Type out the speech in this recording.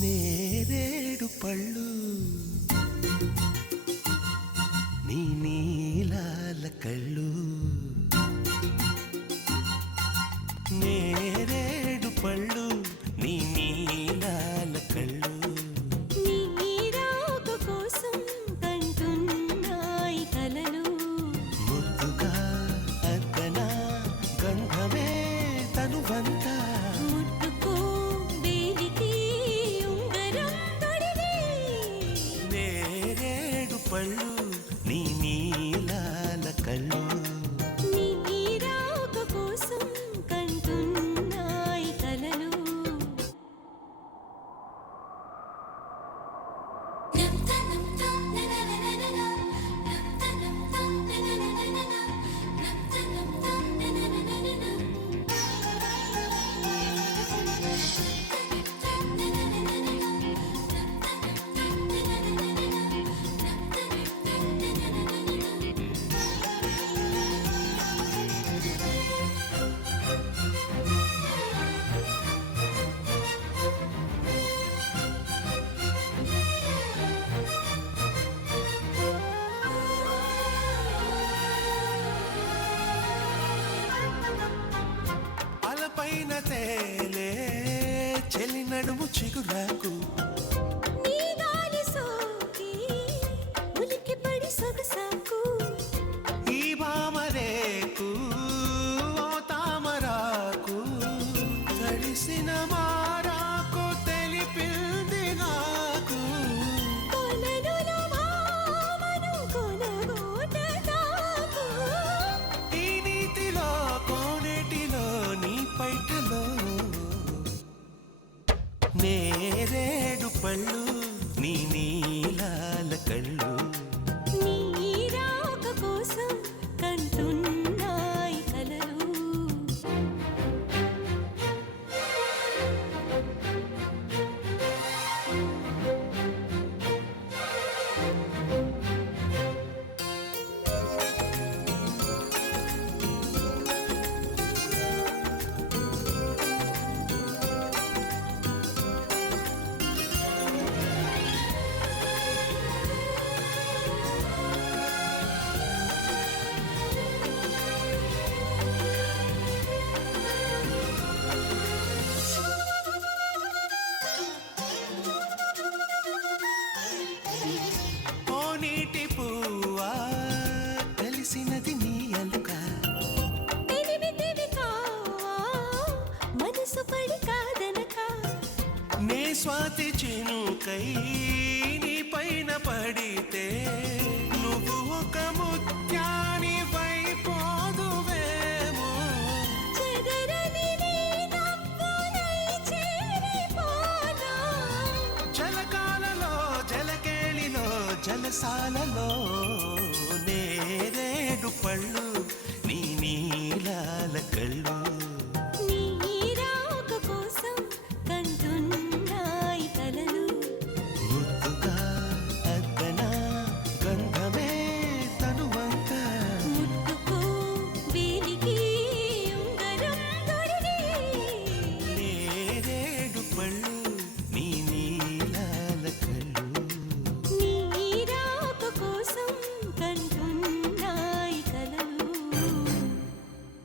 నేరేడు పళ్ళు నీ నీలాల కళ్ళు నేరేడు పళ్ళు నీ నీలాల కళ్ళు నీ రాక కోసం కంటున్నాయి కలలు ముద్దుగా అద్దన గంధమే తనువంతా ముట్టుకో వేలికి ఉంగరం తొడిగి నేరేడు పళ్ళు నీ నీలాల కళ్ళు నీ రాక కోసం కంటున్నాయి కలలు అలపైన తేలే చెలి నడుము చిగురాకు నీ గాలి సోకి ఉలిక్కిపడి సొగసాకు ఈ భామరేకు ఓ తామరాకు తడిసిన మారాకు తెలిపింది నాకు కొలనులో భావను కొనగోటదాకు ఈ నీతిలో కోనేటిలో నీ పైటలో నేరేడు పళ్ళు నీ నీలాల కళ్ళు నీ రాక కోసం కంటున్నాయి కలలు ఓ నీటి పువ్వా తెలిసినది నీ అలుక తెలివితేవి కావా మనసు పడి కాదనక నే స్వాతి చినుకై నీ పైన పడితే నువ్వు ఒక ముత్య